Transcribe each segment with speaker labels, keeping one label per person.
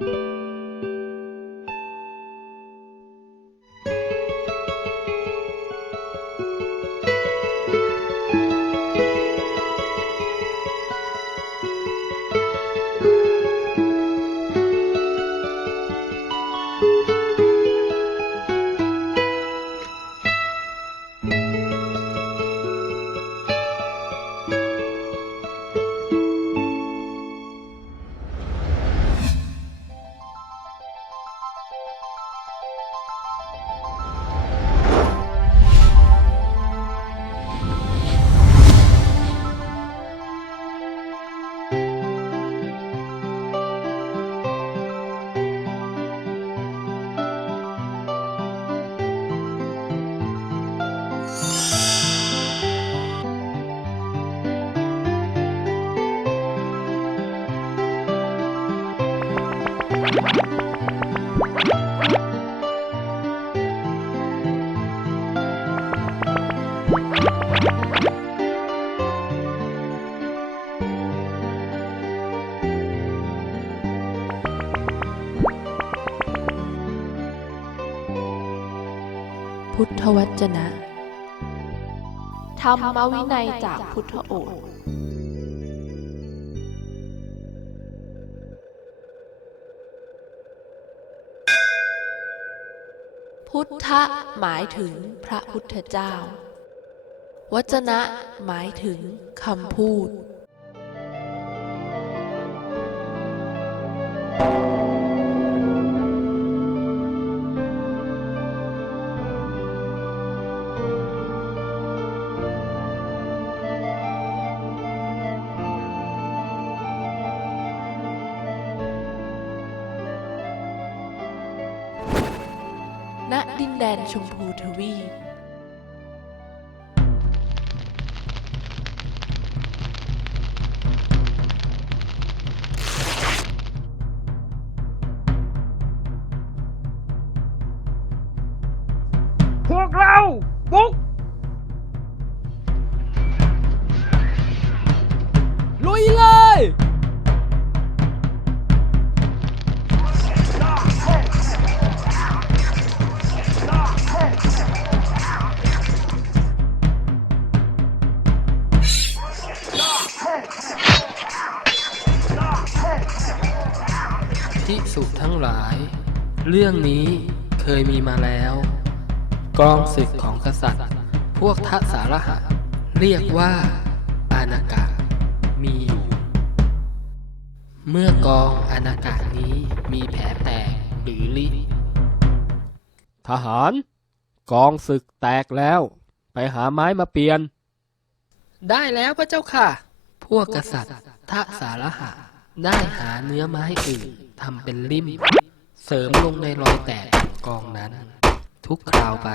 Speaker 1: you. พุทธวจนะ ธรรมวินัยจากพุทธโอษฐ์ะหมายถึงพระพุทธเจ้า วจนะหมายถึงคำพูด ณดินแดนชมพูทวีป
Speaker 2: เรื่
Speaker 3: องนี้เคยมีมาแล้วกองศึกของกษัตริย์ พวกทสารหะ เรียกว่า อานากามีอยู่ เมื่อกองอานากานี้มีแผลแตกหรือลิ
Speaker 2: ทหาร กองศึกแตกแล้ว ไปหาไม้มาเปลี่ยน
Speaker 3: ได้แล้วพระเจ้าค่ะ พวกกษัตริย์ทสารหะ ได้หาเนื้อไม้อื่นทำเป็นลิ่ม เสริมลงในรอยแตกของกองนั้น ทุกคราวไป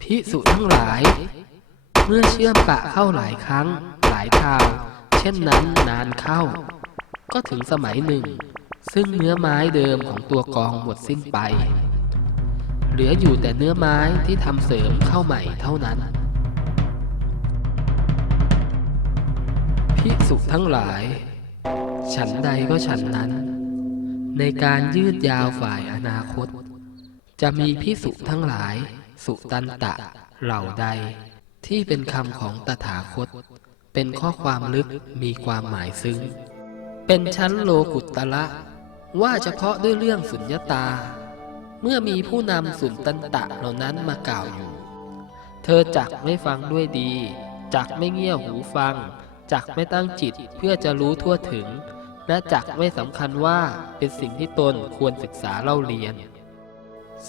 Speaker 3: พิสุทั้งหลาย เมื่อเชื่อมปะเข้าหลายครั้ง หลายคราว เช่นนั้นนานเข้า ก็ถึงสมัยหนึ่ง ซึ่งเนื้อไม้เดิมของตัวกองหมดสิ้นไป เหลืออยู่แต่เนื้อไม้ที่ทำเสริมเข้าใหม่เท่านั้น พิสุทั้งหลาย ฉันใดก็ฉันนั้น ในการยืดยาวฝ่ายอนาคต จะมีพิสุทั้งหลาย สุตันตะ เหล่าใด ที่เป็นคำของตถาคต เป็นข้อความลึกมีความหมายซึ้ง เป็นชั้นโลกุตตระว่าเฉพาะด้วยเรื่องสุญญตา เมื่อมีผู้นำสุนตันตะเหล่านั้นมากล่าวอยู่ เธอจักไม่ฟังด้วยดี จักไม่เงี่ยหูฟัง จักไม่ตั้งจิตเพื่อจะรู้ทั่วถึง และจักไม่สำคัญว่าเป็นสิ่งที่ตนควรศึกษาเล่าเรียน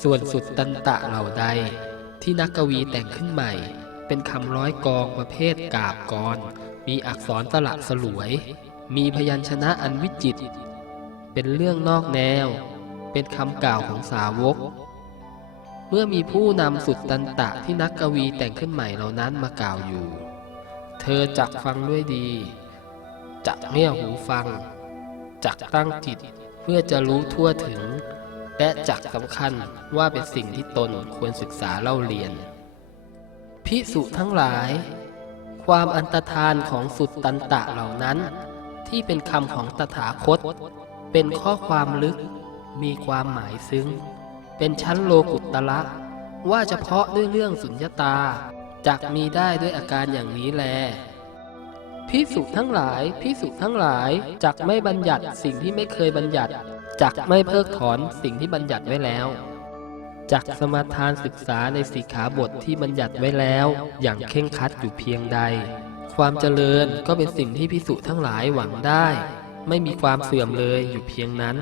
Speaker 3: ส่วนสุดตันตะเหล่าใด ที่นักกวีแต่งขึ้นใหม่ เป็นคำร้อยกองประเภทกาบกร มีอักษรสละสลวย มีพยัญชนะอันวิจิต เป็นเรื่องนอกแนว เป็นคำกล่าวของสาวก เมื่อมีผู้นำสุดตันตะที่นักกวีแต่งขึ้นใหม่เหล่านั้นมากล่าวอยู่ เธอจักฟังด้วยดี จักเงี่ยหูฟัง จักตั้งจิตเพื่อจะรู้ทั่วถึง และจักสำคัญว่าเป็นสิ่งที่ตนควรศึกษาเล่าเรียน พิสุทั้งหลาย ความอันตรธานของสุดตันตะเหล่านั้น ที่เป็นคำของตถาคต เป็นข้อความลึก มีความหมายซึ้ง เป็นชั้นโลกุตตละว่าเฉพาะด้วยเรื่องสุญญตาจักมีได้ด้วยอาการอย่างนี้แลพิสุทั้งหลายพิสุทั้งหลายจักไม่บัญญัติสิ่งที่ไม่เคยบัญญัติจักไม่เพิกถอนสิ่งที่บัญญัติไว้แล้วจักสมาทานศึกษาในสิกขาบทที่บัญญัติไว้แล้ว อย่างเข่งคัดอยู่เพียงใด ความเจริญก็เป็นสิ่งที่พิสุทั้งหลายหวังได้ ไม่มีความเสื่อมเลยอยู่เพียงนั้น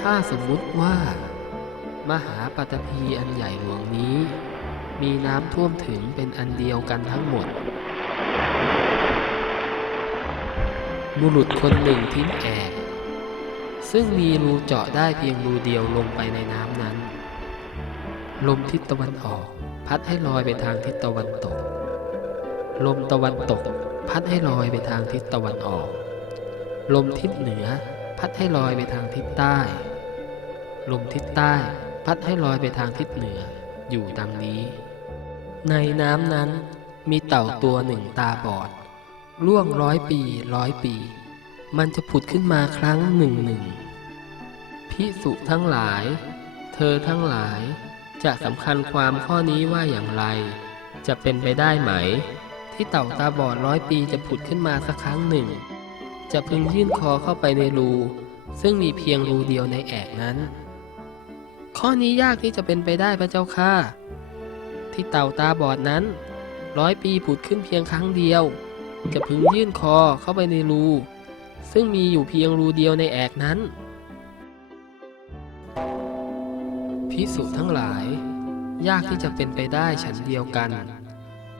Speaker 3: ถ้าสมมุติว่า มหาปฐพีอันใหญ่หลวงนี้ มีน้ำท่วมถึงเป็นอันเดียวกันทั้งหมด บุรุษคนหนึ่งทิ้งแอกซึ่งมีรูเจาะได้เพียงรูเดียวลงไปในน้ำนั้น ลมทิศตะวันออก พัดให้ลอยไปทางทิศตะวันตก ลมตะวันตก พัดให้ลอยไปทางทิศตะวันออก ลมทิศเหนือ พัดให้ลอยไปทางทิศใต้ ลมทิศใต้ พัดให้ลอยไปทางทิศเหนือ อยู่ดังนี้ ในน้ำนั้นมีเต่าตัวหนึ่งตาบอด ล่วงร้อยปีร้อยปี มันจะผุดขึ้นมาครั้งหนึ่งหนึ่งพิสุทั้งหลาย เธอทั้งหลาย จะสำคัญความข้อนี้ว่าอย่างไร จะเป็นไปได้ไหม ที่เต่าตาบอดร้อยปีจะผุดขึ้นมาสักครั้งหนึ่ง จะพึงยื่นคอเข้าไปในรูซึ่งมีเพียงรูเดียวในแอกนั้น ข้อนี้ยากที่จะเป็นไปได้พระเจ้าค่ะ ที่เต่าตาบอดนั้น ร้อยปีผุดขึ้นเพียงครั้งเดียว จะพึงยื่นคอเข้าไปในรู ซึ่งมีอยู่เพียงรูเดียวในแอกนั้น พิสุทั้งหลาย ยากที่จะเป็นไปได้ฉันเดียวกัน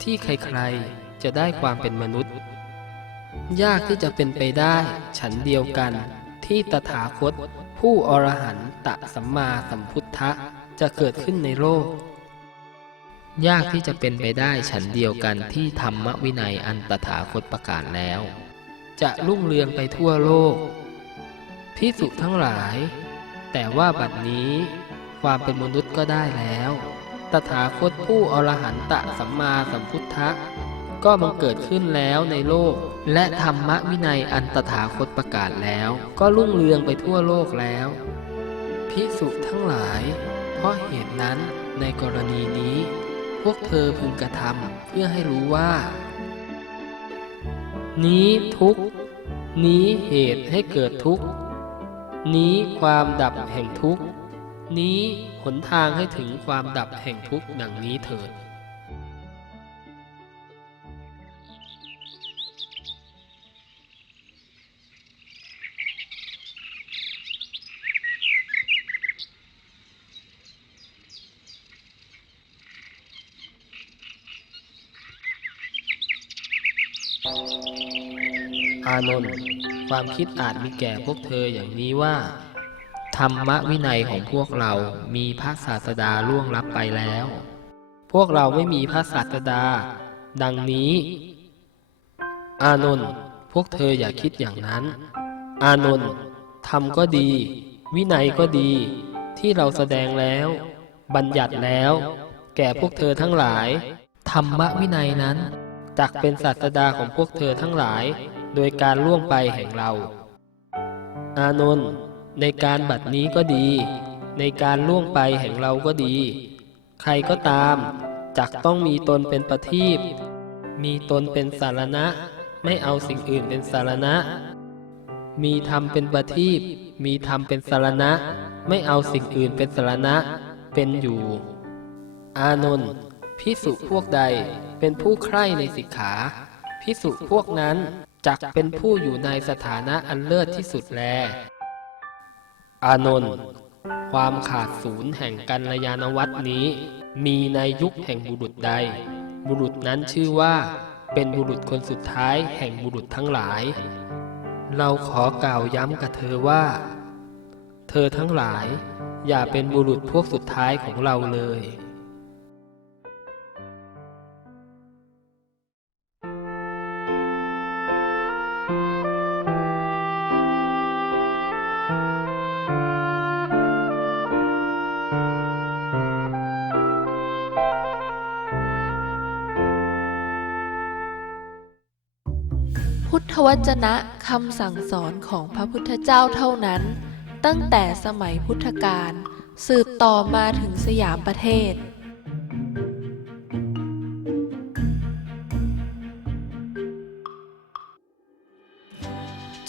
Speaker 3: ที่ใครๆจะได้ความเป็นมนุษย์ ยากที่จะเป็นไปได้ฉันเดียวกันที่ตถาคต ผู้อรหันตสัมมาสัมพุทธะจะเกิดขึ้นในโลก ยากที่จะเป็นไปได้ฉันเดียวกันที่ธรรมวินัยอันตถาคตประกาศแล้ว จะรุ่งเรืองไปทั่วโลกพิสุทั้งหลาย แต่ว่าบัดนี้ความเป็นมนุษย์ก็ได้แล้ว ตถาคตผู้อรหันตสัมมาสัมพุทธะก็บังเกิดขึ้นแล้วในโลก และธรรมวินัยอันตถาคตประกาศแล้ว ก็รุ่งเรืองไปทั่วโลกแล้วพิสุทั้งหลาย เพราะเหตุนั้นในกรณีนี้ พวกเธอพึงกระทำเพื่อให้รู้ว่า นี้ทุกนี้เหตุให้เกิดทุกนี้ความดับแห่งทุกนี้หนทางให้ถึงความดับแห่งทุกดังนี้เถิด อานนท์ความคิดอาจมีแก่พวกเธออย่างนี้ว่า ธรรมวินัยของพวกเรามีพระศาสดาล่วงลับไปแล้ว พวกเราไม่มีพระศาสดา ดังนี้ อานนท์พวกเธออย่าคิดอย่างนั้น อานนท์ธรรมก็ดี วินัยก็ดี ที่เราแสดงแล้ว บัญญัติแล้ว แก่พวกเธอทั้งหลาย ธรรมวินัยนั้นจักเป็นศาสดาของพวกเธอทั้งหลาย โดยการล่วงไปแห่งเรา อานนท์ในการบัดนี้ก็ดี ในการล่วงไปแห่งเราก็ดี ใครก็ตามจักต้องมีตนเป็นประทีปมีตนเป็นสารณะ ไม่เอาสิ่งอื่นเป็นสารณะ มีธรรมเป็นประทีปมีธรรมเป็นสารณะ ไม่เอาสิ่งอื่นเป็นสารณะ เป็นอยู่ อานนท์พิสุพวกใดเป็นผู้ใคร่ในสิกขาพิสุพวกนั้น จักเป็นผู้อยู่ในสถานะอันเลิศที่สุดแล อานนท์ความขาดศูนย์แห่งกัลยาณวัตนี้ มีในยุคแห่งบุรุษใด บุรุษนั้นชื่อว่า เป็นบุรุษคนสุดท้ายแห่งบุรุษทั้งหลาย เราขอกล่าวย้ำกับเธอว่า เธอทั้งหลาย อย่าเป็นบุรุษพวกสุดท้ายของเราเลย
Speaker 1: วจนะคำสั่งสอนของพระพุทธเจ้าเท่านั้น ตั้งแต่สมัยพุทธกาลสืบต่อมาถึงสยามประเทศ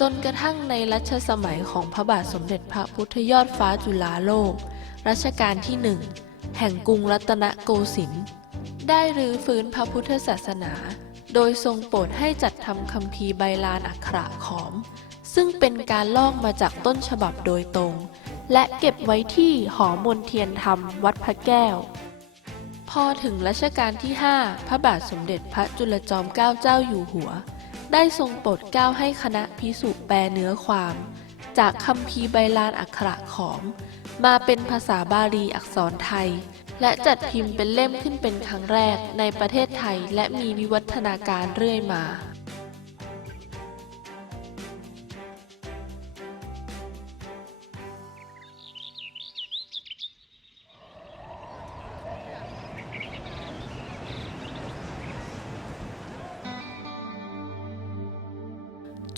Speaker 1: จนกระทั่งในรัชสมัยของพระบาทสมเด็จพระพุทธยอดฟ้าจุฬาโลก รัชกาลที่หนึ่งแห่งกรุงรัตนโกสินทร์ได้รื้อฟื้นพระพุทธศาสนา โดยทรงโปรดให้จัดทำคัมภีใบลานอักขระขอม ซึ่งเป็นการลอกมาจากต้นฉบับโดยตรง และเก็บไว้ที่หอมนเทียนธรรมวัดพระแก้ว พอถึงรัชกาลที่ 5 พระบาทสมเด็จพระจุลจอมเกล้าเจ้าอยู่หัว ได้ทรงโปรดเกล้าให้คณะพิสุแปลเนื้อความ จากคัมภีใบลานอักขระขอม มาเป็นภาษาบาลีอักษรไทย และจัดพิมพ์เป็นเล่มขึ้นเป็นครั้งแรกในประเทศไทย และมีวิวัฒนาการเรื่อยมา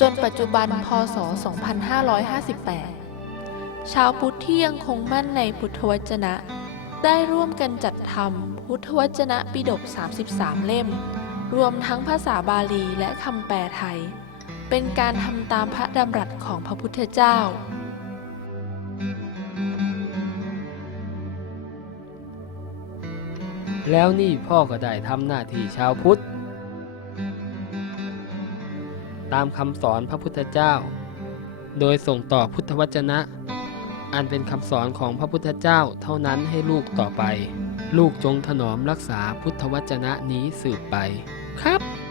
Speaker 1: จนปัจจุบัน พศ 2558 ชาวพุทธที่ยังคงมั่นในพุทธวจนะ ได้ร่วมกันจัดทำพุทธวจนะปิฎก 33 เล่ม รวมทั้งภาษาบาลีและคำแปลไทย เป็นการทำตามพระดำรัสของพระพุทธเจ้า
Speaker 3: แล้วนี่พ่อก็ได้ทำหน้าที่ชาวพุทธ ตามคำสอนพระพุทธเจ้า โดยส่งต่อพุทธวจนะ อันเป็นคำสอนของพระพุทธเจ้าเท่านั้นให้ลูกต่อไป ลูกจงถนอมรักษาพุทธวจนะนี้สืบไป ครับ